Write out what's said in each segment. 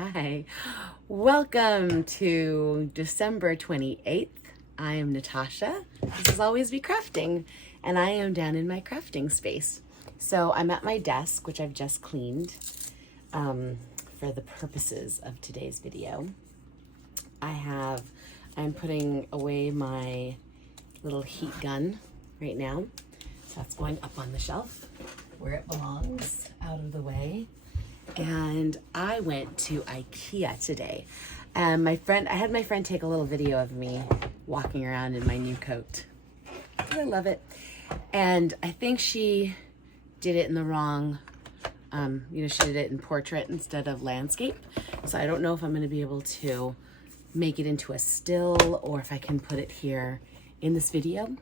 Hi, welcome to December 28th. I am Natasha. This is Always Be Crafting, and I am down in my crafting space. So I'm at my desk, which I've just cleaned for the purposes of today's video. I'm putting away my little heat gun right now. So that's going up on the shelf where it belongs, out of the way. And I went to IKEA today. And I had my friend take a little video of me walking around in my new coat. I love it. And I think she did it in the wrong, she did it in portrait instead of landscape. So I don't know if I'm going to be able to make it into a still or if I can put it here in this video.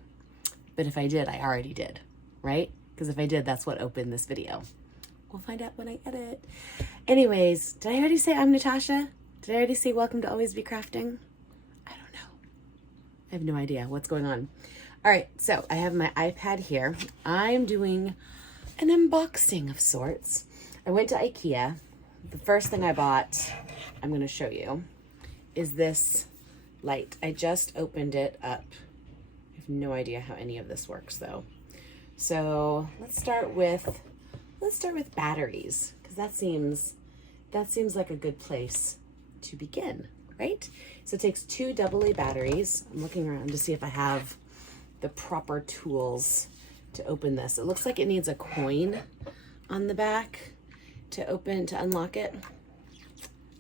But if I did, I already did, right? Because if I did, that's what opened this video. We'll find out when I edit. Anyways, did I already say I'm Natasha? Did I already say welcome to Always Be Crafting? I don't know. I have no idea what's going on. All right, so I have my iPad here. I'm doing an unboxing of sorts. I went to IKEA. The first thing I bought, I'm going to show you, is this light. I just opened it up. I have no idea how any of this works though. So let's start with batteries, because that seems like a good place to begin, right? So it takes 2 AA batteries. I'm looking around to see if I have the proper tools to open this. It looks like it needs a coin on the back to unlock it.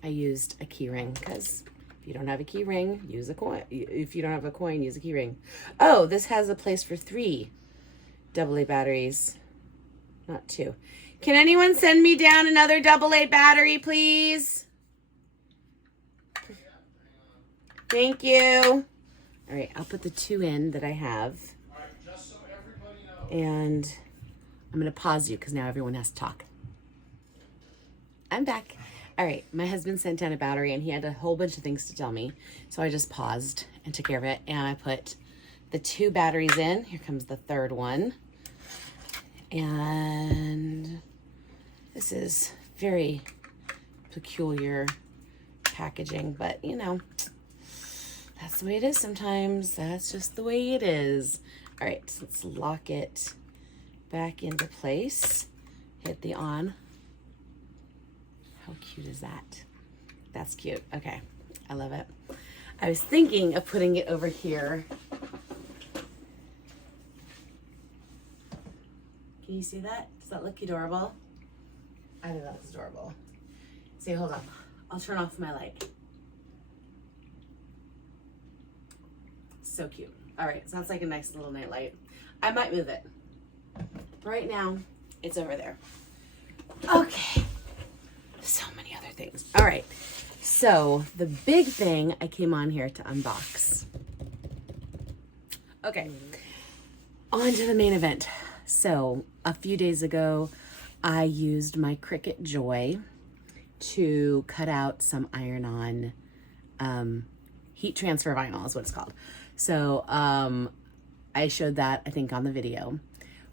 I used a key ring because if you don't have a key ring, use a coin. If you don't have a coin, use a key ring. Oh, this has a place for 3 AA batteries. Not 2. Can anyone send me down another AA battery, please? Thank you. All right, I'll put the 2 in that I have. All right, just so everybody knows. And I'm going to pause you because now everyone has to talk. I'm back. All right, my husband sent down a battery and he had a whole bunch of things to tell me. So I just paused and took care of it. And I put the 2 batteries in. Here comes the 3rd one. And this is very peculiar packaging, but you know, that's the way it is sometimes. That's just the way it is. All right, so let's lock it back into place. Hit the on. How cute is that? That's cute. Okay, I love it. I was thinking of putting it over here. Can you see that? Does that look adorable? I think that's adorable. See, hold on. I'll turn off my light. So cute. All right, sounds like a nice little night light. I might move it. Right now, it's over there. Okay. So many other things. All right. So the big thing I came on here to unbox. Okay. On to the main event. So a few days ago, I used my Cricut Joy to cut out some iron-on heat transfer vinyl is what it's called. So I showed that, I think, on the video.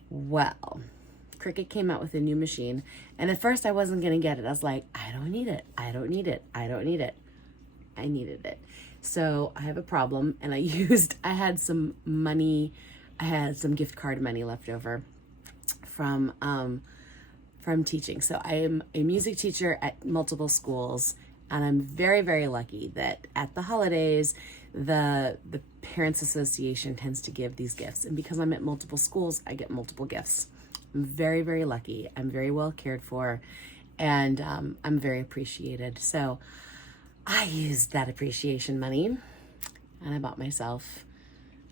Well, Cricut came out with a new machine, and at first I wasn't going to get it. I was like, I don't need it. I don't need it. I don't need it. I needed it. So I have a problem, and I had some money. I had some gift card money left over from teaching. So I am a music teacher at multiple schools, and I'm very, very lucky that at the holidays, the Parents Association tends to give these gifts. And because I'm at multiple schools, I get multiple gifts. I'm very, very lucky. I'm very well cared for, and I'm very appreciated. So I used that appreciation money, and I bought myself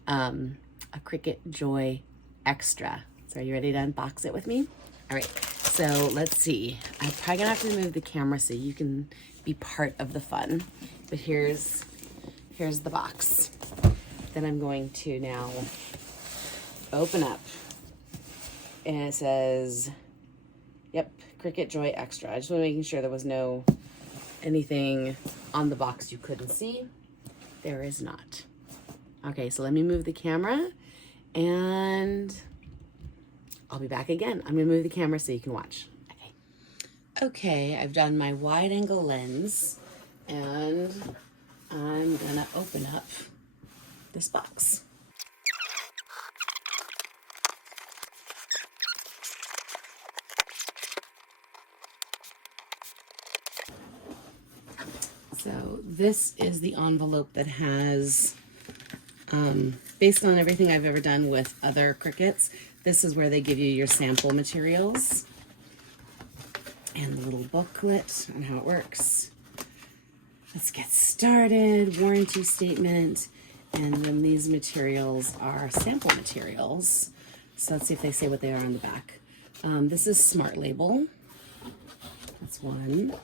a Cricut JoyXtra. So are you ready to unbox it with me? All right, so let's see. I'm probably gonna have to move the camera so you can be part of the fun. But here's the box that I'm going to now open up. And it says, yep, Cricut JoyXtra. I just want to make sure there was anything on the box you couldn't see. There is not. Okay, so let me move the camera and I'll be back again. I'm gonna move the camera so you can watch. Okay. Okay, I've done my wide angle lens and I'm gonna open up this box. So this is the envelope that has, based on everything I've ever done with other Cricuts, this is where they give you your sample materials and the little booklet on how it works. Let's get started. Warranty statement, and then these materials are sample materials. So let's see if they say what they are on the back. This is Smart Label. That's one.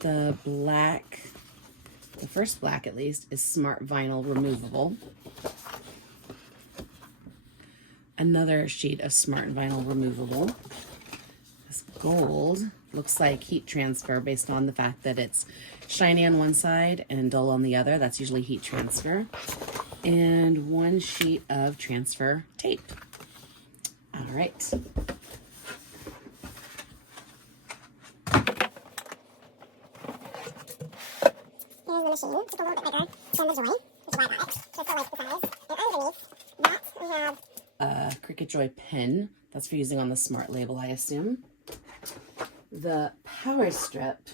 The black, the first black at least, is Smart Vinyl Removable. Another sheet of Smart Vinyl Removable. This gold looks like heat transfer based on the fact that it's shiny on one side and dull on the other. That's usually heat transfer. And one sheet of transfer tape. All right. Here's the machine, just a little bit bigger than the Joy, which is why I got it. So it's the size. And underneath that we have a Cricut Joy pen. That's for using on the Smart Label, I assume. The power strip.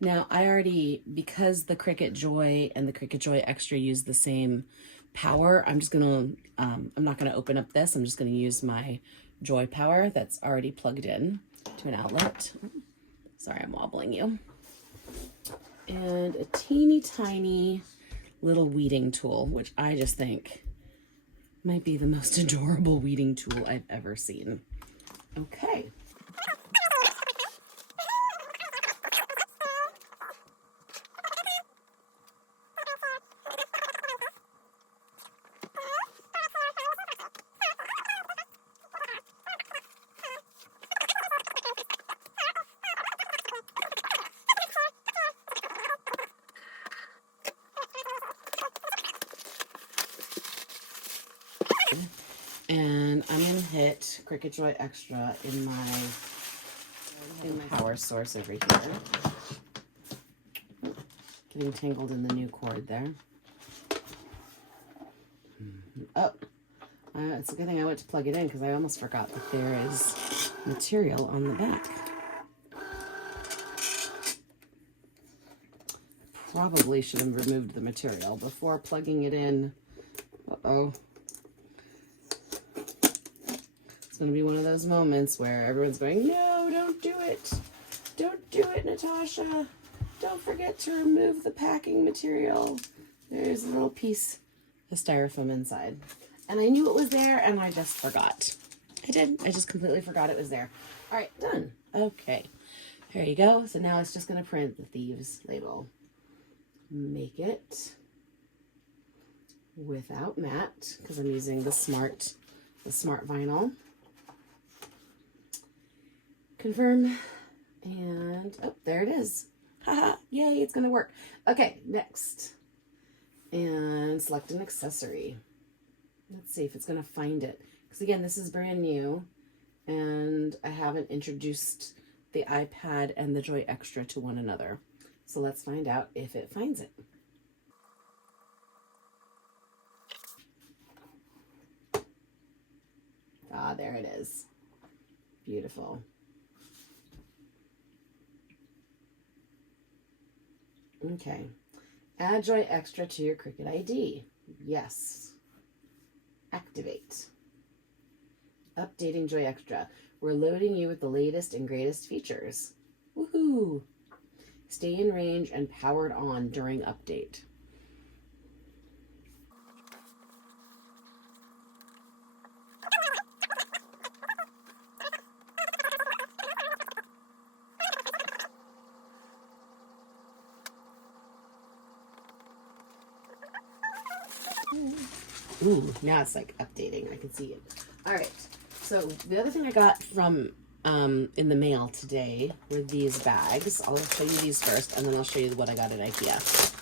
Now I already, because the Cricut Joy and the Cricut JoyXtra use the same power, I'm just gonna, I'm not gonna open up this. I'm just gonna use my Joy power that's already plugged in to an outlet. Sorry, I'm wobbling you. And a teeny tiny little weeding tool, which I just think might be the most adorable weeding tool I've ever seen. Okay. And I'm gonna hit Cricut JoyXtra in my power source over here. Getting tangled in the new cord there. Oh, it's a good thing I went to plug it in because I almost forgot that there is material on the back. Probably should have removed the material before plugging it in. Uh-oh. It's going to be one of those moments where everyone's going, no, don't do it. Don't do it, Natasha. Don't forget to remove the packing material. There's a little piece of styrofoam inside. And I knew it was there and I just forgot. I did. I just completely forgot it was there. All right, done. Okay. There you go. So now it's just going to print the thieves label. Make it without matte because I'm using the smart vinyl. Confirm, and oh, there it is. Haha, yay, it's gonna work. Okay, next. And select an accessory. Let's see if it's gonna find it. Because again, this is brand new, and I haven't introduced the iPad and the JoyXtra to one another. So let's find out if it finds it. Ah, there it is. Beautiful. Okay. Add JoyXtra to your Cricut ID. Yes. Activate. Updating JoyXtra. We're loading you with the latest and greatest features. Woohoo! Stay in range and powered on during update. Ooh, now it's like updating. I can see it. All right. So the other thing I got from in the mail today were these bags. I'll show you these first, and then I'll show you what I got at IKEA.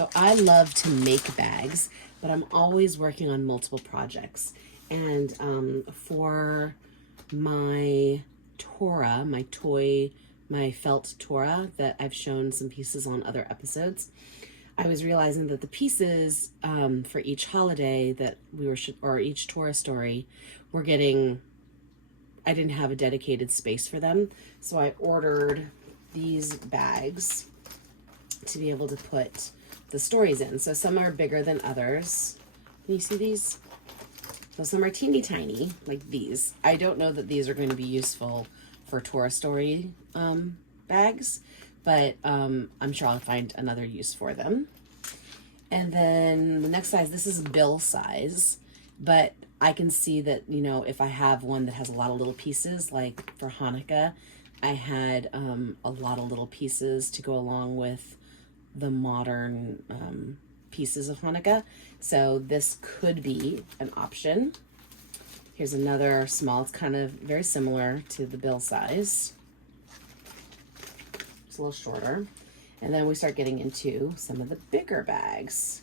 So I love to make bags, but I'm always working on multiple projects. And for my Tora, my felt Tora that I've shown some pieces on other episodes, I was realizing that the pieces for each holiday that we were, or each Tora story, were getting, I didn't have a dedicated space for them. So I ordered these bags to be able to put the stories in. So some are bigger than others. Can you see these? So some are teeny tiny, like these. I don't know that these are going to be useful for Tora story bags, but I'm sure I'll find another use for them. And then the next size, this is bill size, but I can see that, you know, if I have one that has a lot of little pieces, like for Hanukkah, I had a lot of little pieces to go along with the modern pieces of Hanukkah. So this could be an option. Here's another small. It's kind of very similar to the bill size. It's a little shorter. And then we start getting into some of the bigger bags.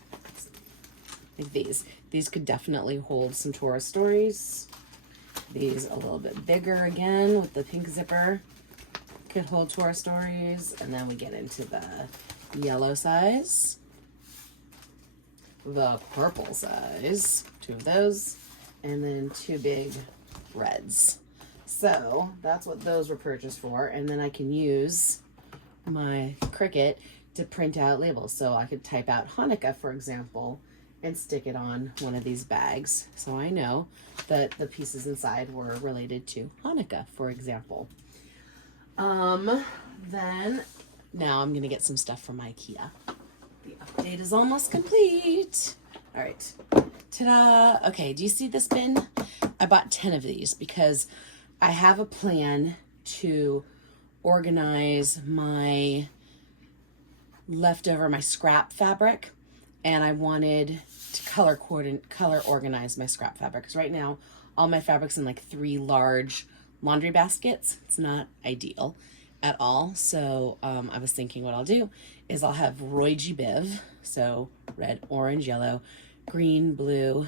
Like these. These could definitely hold some Torah stories. These a little bit bigger again with the pink zipper. Could hold Torah stories. And then we get into the yellow size. The purple size. 2 of those. And then 2 big reds. So that's what those were purchased for. And then I can use my Cricut to print out labels. So I could type out Hanukkah, for example, and stick it on one of these bags. So I know that the pieces inside were related to Hanukkah, for example. Then now I'm gonna get some stuff from IKEA. The update is almost complete. All right, ta-da. Okay, do you see this bin? I bought 10 of these because I have a plan to organize my leftover, my scrap fabric, and I wanted to color organize my scrap fabric, because right now all my fabric's in like 3 large laundry baskets. It's not ideal at all. So I was thinking what I'll do is I'll have Roy G. Biv, so red, orange, yellow, green, blue,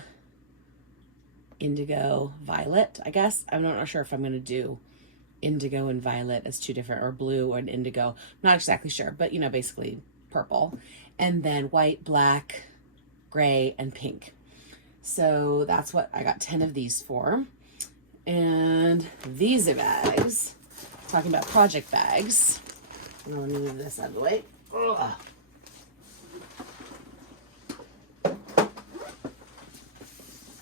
indigo, violet, I guess. I'm not sure if I'm going to do indigo and violet as 2 different, or blue and indigo. Not exactly sure, but you know, basically purple. And then white, black, gray, and pink. So that's what I got 10 of these for. And these are bags. Talking about project bags. Let me move this out of the way. Ugh.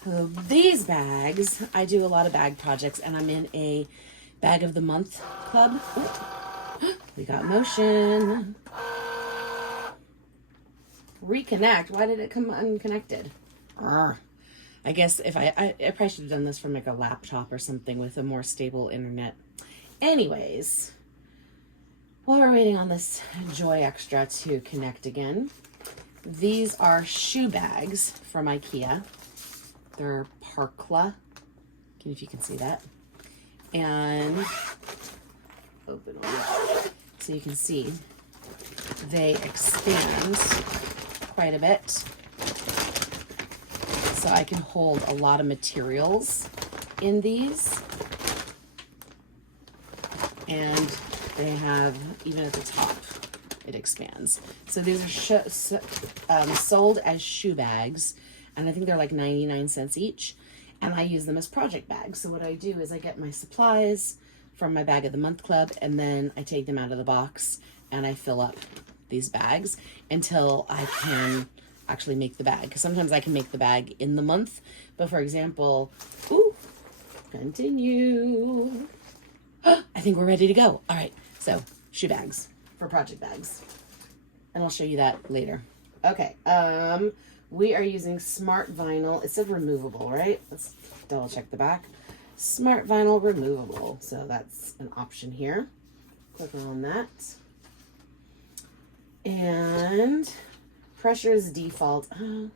So these bags, I do a lot of bag projects, and I'm in a bag of the month club. We got motion. Reconnect. Why did it come unconnected? I guess if I probably should have done this from like a laptop or something with a more stable internet. Anyways, while we're waiting on this JoyXtra to connect again, these are shoe bags from IKEA. They're Parkla. If you can see that. And open one so you can see they expand quite a bit. So I can hold a lot of materials in these. And they have, even at the top, it expands. So these are sold as shoe bags, and I think they're like 99 cents each. And I use them as project bags. So what I do is I get my supplies from my bag of the month club, and then I take them out of the box and I fill up these bags until I can actually make the bag. Because sometimes I can make the bag in the month. But for example, continue. I think we're ready to go. All right, so shoe bags for project bags. And I'll show you that later. Okay, we are using Smart Vinyl. It said removable, right? Let's double check the back. Smart Vinyl removable. So that's an option here. Click on that. And pressure is default. Oh,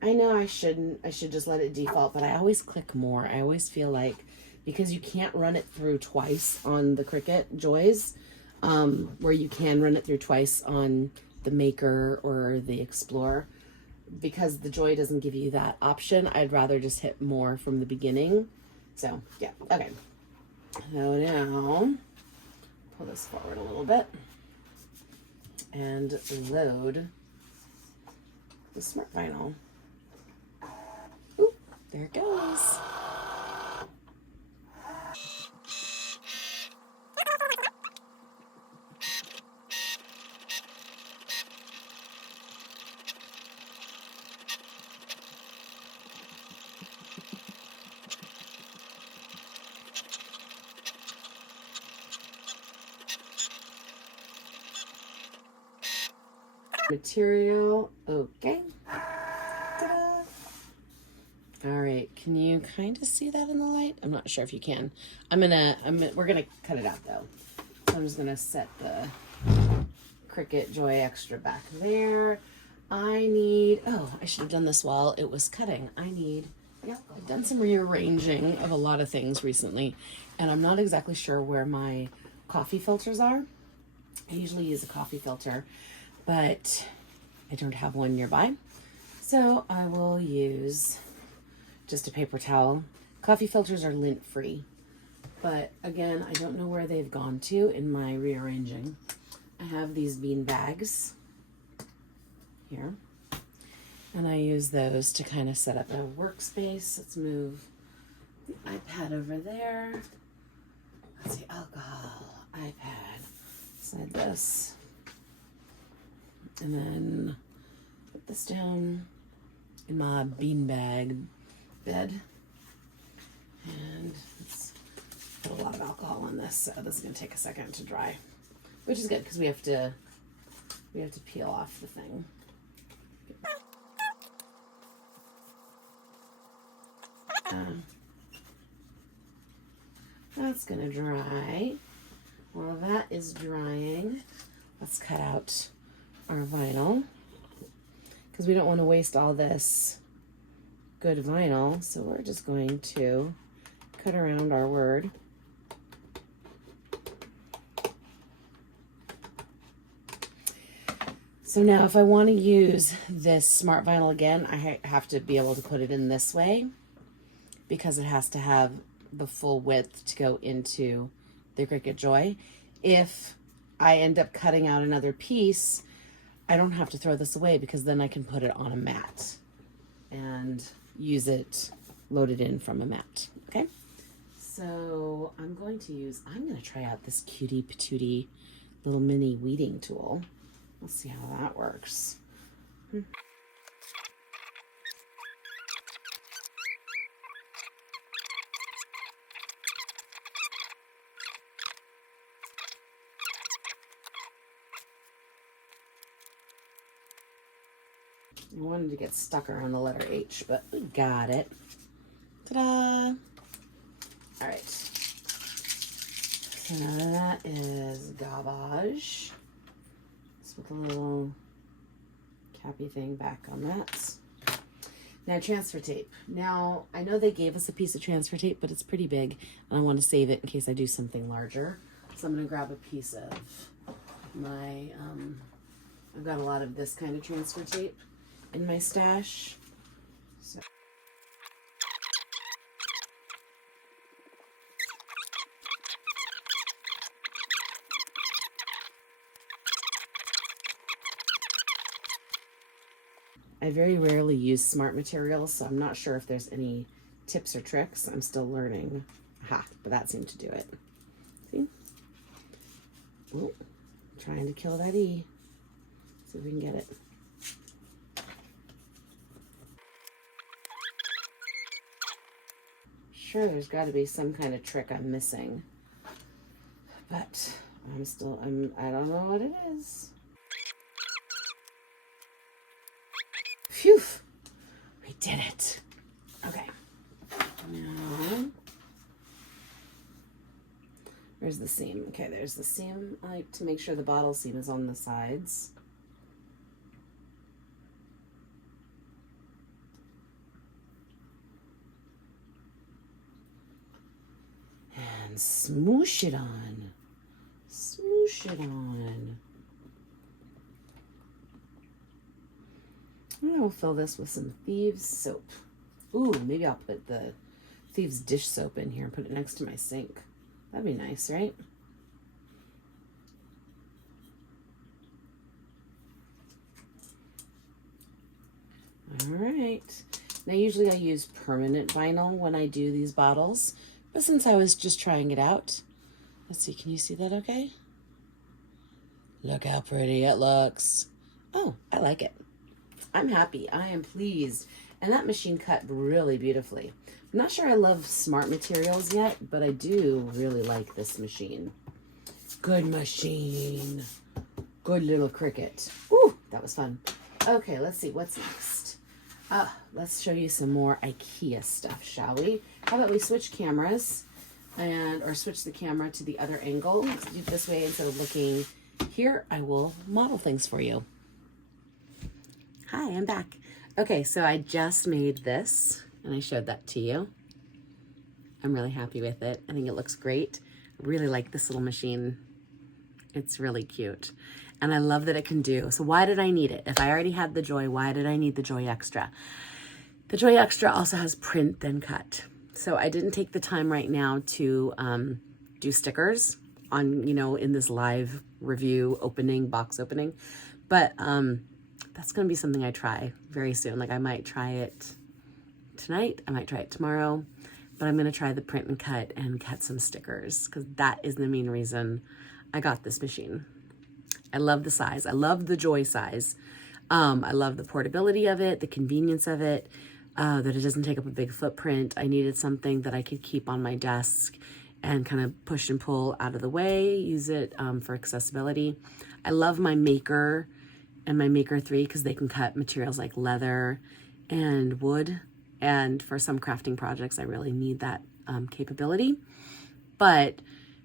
I know I shouldn't. I should just let it default, but I always click more. I always feel like, because you can't run it through twice on the Cricut Joys, where you can run it through twice on the Maker or the Explorer. Because the Joy doesn't give you that option, I'd rather just hit more from the beginning. So yeah, okay. So now, pull this forward a little bit and load the smart vinyl. Ooh, there it goes. Material, okay. Ta-da. All right, can you kind of see that in the light? I'm not sure if you can. We're gonna cut it out though. So I'm just gonna set the Cricut JoyXtra back there. I should have done this while it was cutting. I've done some rearranging of a lot of things recently, and I'm not exactly sure where my coffee filters are. I usually use a coffee filter, but I don't have one nearby. So I will use just a paper towel. Coffee filters are lint free, but again, I don't know where they've gone to in my rearranging. I have these bean bags here, and I use those to kind of set up a workspace. Let's move the iPad over there. Let's see, alcohol, iPad, slide this, and then put this down in my beanbag bed. And let's put a lot of alcohol in this, so this is going to take a second to dry, which is good because we have to peel off the thing. That's gonna dry. While that is drying, let's cut out our vinyl because we don't want to waste all this good vinyl. So we're just going to cut around our word. So now if I want to use this smart vinyl again, I have to be able to put it in this way because it has to have the full width to go into the Cricut Joy. If I end up cutting out another piece, I don't have to throw this away because then I can put it on a mat and use it loaded in from a mat. Okay, so I'm going to try out this cutie patootie little mini weeding tool. Let's see how that works. I wanted to get stuck around the letter H, but we got it. Ta-da! All right. So now that is garbage. Let's put the little cappy thing back on that. Now transfer tape. Now, I know they gave us a piece of transfer tape, but it's pretty big, and I want to save it in case I do something larger. So I'm going to grab a piece of my, I've got a lot of this kind of transfer tape in my stash. So. I very rarely use smart materials, so I'm not sure if there's any tips or tricks. I'm still learning. Aha, but that seemed to do it. See? Oh, trying to kill that E. See if we can get it. Sure, there's got to be some kind of trick I'm missing, but I don't know what it is. Phew, we did it. Okay, now, where's the seam? Okay, there's the seam. I like to make sure the bottle seam is on the sides. And smoosh it on. Smoosh it on. I'm gonna fill this with some Thieves soap. Ooh, maybe I'll put the Thieves dish soap in here and put it next to my sink. That'd be nice, right? All right. Now, usually I use permanent vinyl when I do these bottles, but since I was just trying it out, let's see, can you see that okay? Look how pretty it looks. Oh, I like it. I'm happy. I am pleased. And that machine cut really beautifully. I'm not sure I love smart materials yet, but I do really like this machine. Good machine. Good little Cricut. Ooh, that was fun. Okay, let's see what's next. Let's show you some more IKEA stuff, shall we? How about we switch cameras or switch the camera to the other angle. Do it this way instead of looking here. I will model things for you. Hi, I'm back. Okay, so I just made this and I showed that to you. I'm really happy with it. I think it looks great. I really like this little machine. It's really cute. And I love that it can do. So why did I need it? If I already had the Joy, why did I need the JoyXtra? The JoyXtra also has print then cut. So I didn't take the time right now to do stickers on, in this live review box opening. But that's going to be something I try very soon. Like I might try it tonight. I might try it tomorrow. But I'm going to try the print and cut some stickers because that is the main reason I got this machine. I love the size. I love the Joy size. I love the portability of it, the convenience of it, that it doesn't take up a big footprint. I needed something that I could keep on my desk and kind of push and pull out of the way, use it for accessibility. I love my Maker and my Maker 3 because they can cut materials like leather and wood. And for some crafting projects, I really need that capability. But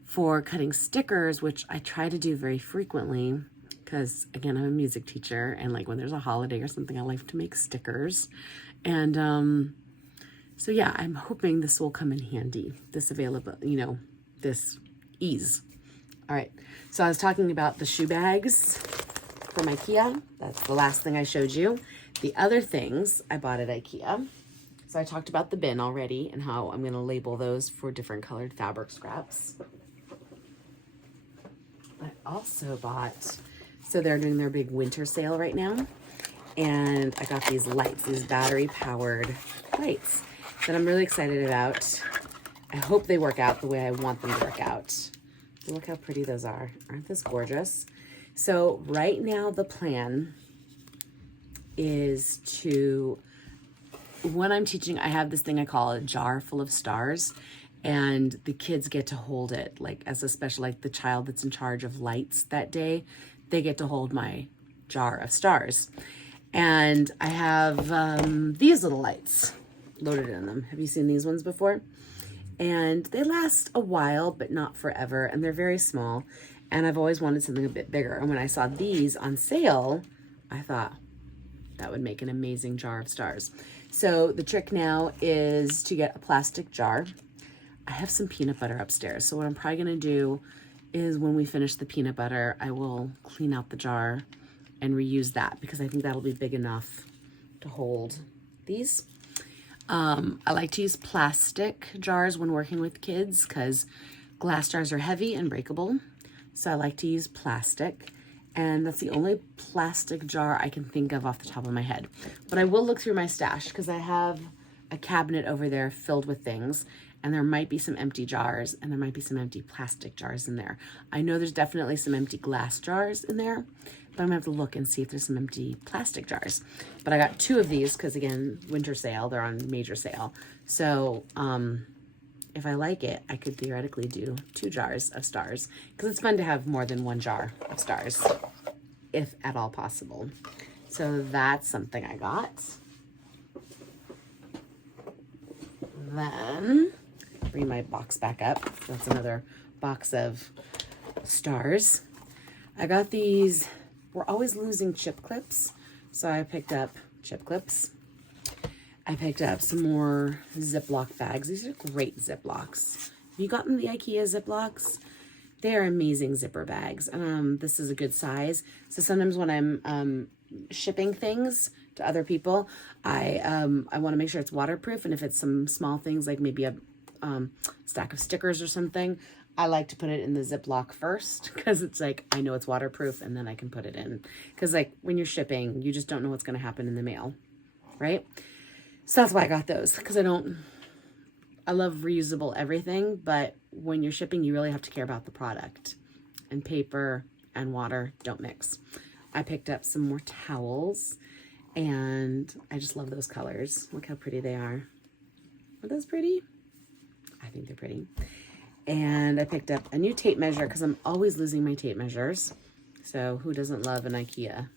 for cutting stickers, which I try to do very frequently, because again, I'm a music teacher, and like when there's a holiday or something, I like to make stickers. And so yeah, I'm hoping this will come in handy, this this ease. All right, so I was talking about the shoe bags from IKEA. That's the last thing I showed you. The other things I bought at IKEA. So I talked about the bin already and how I'm gonna label those for different colored fabric scraps. I also bought, so they're doing their big winter sale right now. And I got these lights, these battery powered lights that I'm really excited about. I hope they work out the way I want them to work out. Look how pretty those are. Aren't those gorgeous? So right now the plan is to, when I'm teaching, I have this thing I call a jar full of stars. And the kids get to hold it, like as a special, like the child that's in charge of lights that day, they get to hold my jar of stars. And I have these little lights loaded in them. Have you seen these ones before? And they last a while, but not forever. And they're very small. And I've always wanted something a bit bigger. And when I saw these on sale, I thought that would make an amazing jar of stars. So the trick now is to get a plastic jar. I have some peanut butter upstairs. So what I'm probably going to do is when we finish the peanut butter, I will clean out the jar and reuse that because I think that'll be big enough to hold these. I like to use plastic jars when working with kids because glass jars are heavy and breakable. So I like to use plastic. And that's the only plastic jar I can think of off the top of my head. But I will look through my stash because I have a cabinet over there filled with things. And there might be some empty jars and there might be some empty plastic jars in there. I know there's definitely some empty glass jars in there, but I'm gonna have to look and see if there's some empty plastic jars. But I got 2 of these because again, winter sale, they're on major sale. So if I like it, I could theoretically do 2 jars of stars because it's fun to have more than 1 jar of stars, if at all possible. So that's something I got. Then bring my box back up. That's another box of stars. I got these, we're always losing chip clips. So I picked up chip clips. I picked up some more Ziploc bags. These are great Ziplocs. Have you gotten the IKEA Ziplocs? They are amazing zipper bags. This is a good size. So sometimes when I'm shipping things to other people. I want to make sure it's waterproof, and if it's some small things like maybe a stack of stickers or something, I like to put it in the Ziploc first, because it's like, I know it's waterproof, and then I can put it in. Because like when you're shipping, you just don't know what's going to happen in the mail, right? So that's why I got those, because I love reusable everything, but when you're shipping, you really have to care about the product, and paper and water don't mix. I picked up some more towels, and I just love those colors. Look how pretty they are. Are those pretty? I think they're pretty. And I picked up a new tape measure because I'm always losing my tape measures. So who doesn't love an IKEA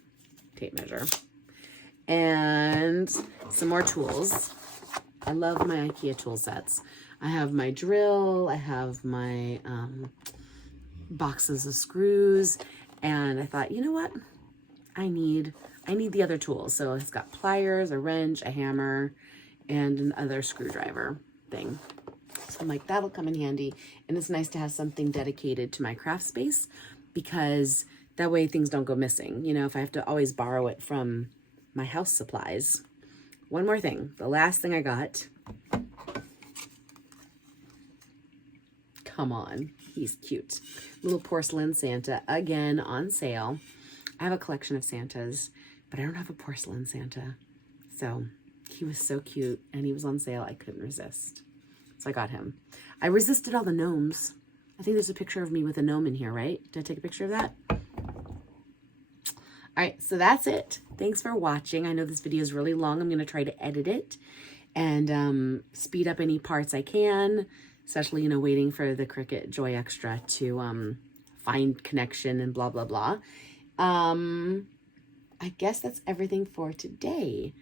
tape measure? And some more tools. I love my IKEA tool sets. I have my drill. I have my boxes of screws. And I thought, you know what? I need the other tools. So it's got pliers, a wrench, a hammer, and another screwdriver thing. So I'm like, that'll come in handy. And it's nice to have something dedicated to my craft space, because that way things don't go missing. You know, if I have to always borrow it from my house supplies. One more thing. The last thing I got. Come on. He's cute. Little porcelain Santa, again on sale. I have a collection of Santas, but I don't have a porcelain Santa. So he was so cute, and he was on sale. I couldn't resist. So I got him. I resisted all the gnomes. I think there's a picture of me with a gnome in here, right? Did I take a picture of that? All right, so that's it. Thanks for watching. I know this video is really long. I'm going to try to edit it and speed up any parts I can, especially, you know, waiting for the Cricut JoyXtra to find connection and blah, blah, blah. I guess that's everything for today.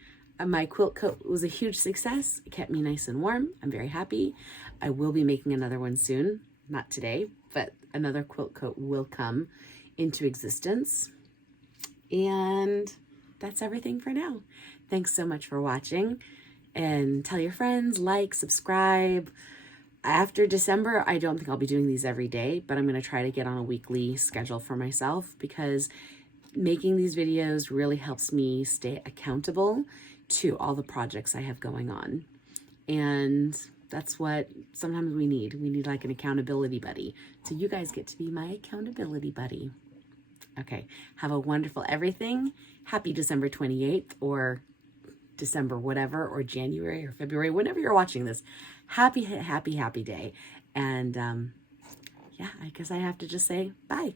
My quilt coat was a huge success. It kept me nice and warm. I'm very happy. I will be making another one soon. Not today, but another quilt coat will come into existence. And that's everything for now. Thanks so much for watching. And tell your friends, like, subscribe. After December, I don't think I'll be doing these every day, but I'm going to try to get on a weekly schedule for myself, because making these videos really helps me stay accountable to all the projects I have going on. And that's what sometimes we need. We need like an accountability buddy. So you guys get to be my accountability buddy. Okay, have a wonderful everything. Happy December 28th, or December whatever, or January or February, whenever you're watching this. Happy, happy, happy day. And yeah, I guess I have to just say bye.